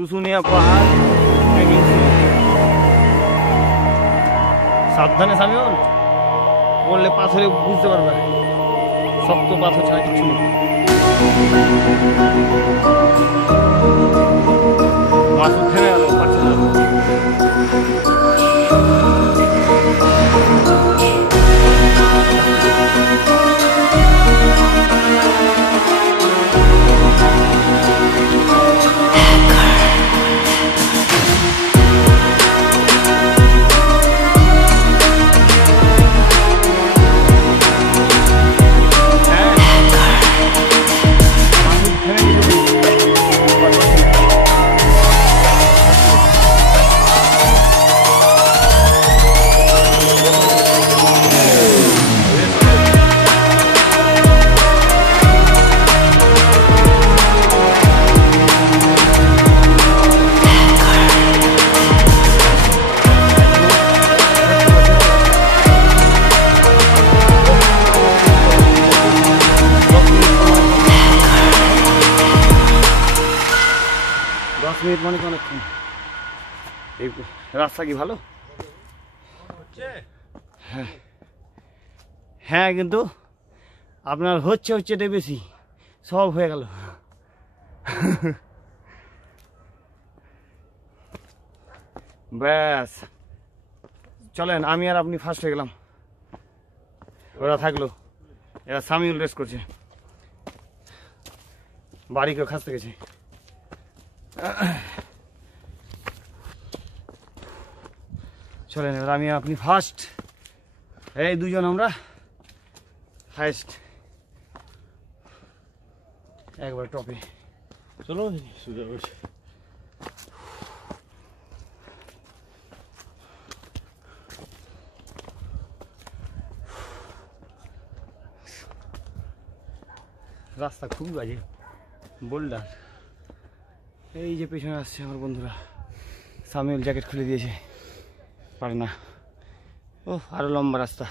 শুশুনিয়া পাহাড় সাবধানে সামিউল, পড়লে পাথরে বুঝতে পারবে, শক্ত পাথর ছাড়া কিছু নেই। মাসুদ থেমে গেল, পারছে না। মিনিট মানে অনেকক্ষণ। এই রাস্তা কি ভালো? হ্যাঁ হ্যাঁ, কিন্তু আপনার হচ্ছে এটাই বেশি, সব হয়ে গেল। ব্যাস চলেন, আমি আর আপনি ফার্স্ট হয়ে গেলাম, ওরা থাকলো। এরা সামিউল রেস করছে, বাড়ি কেউ খাসতে গেছে। চলেন এবার আমি আপনি ফার্স্ট, এই দুজন আমরা হাইস্ট, একবার টপে। চলো সোজা বসে। রাস্তা খুবই বাজে, বোল্ডার। এই যে পেছনে আসছে আমার বন্ধুরা, সামিউল জ্যাকেট খুলে দিয়েছে, পারে না। ও আরো লম্বা রাস্তা।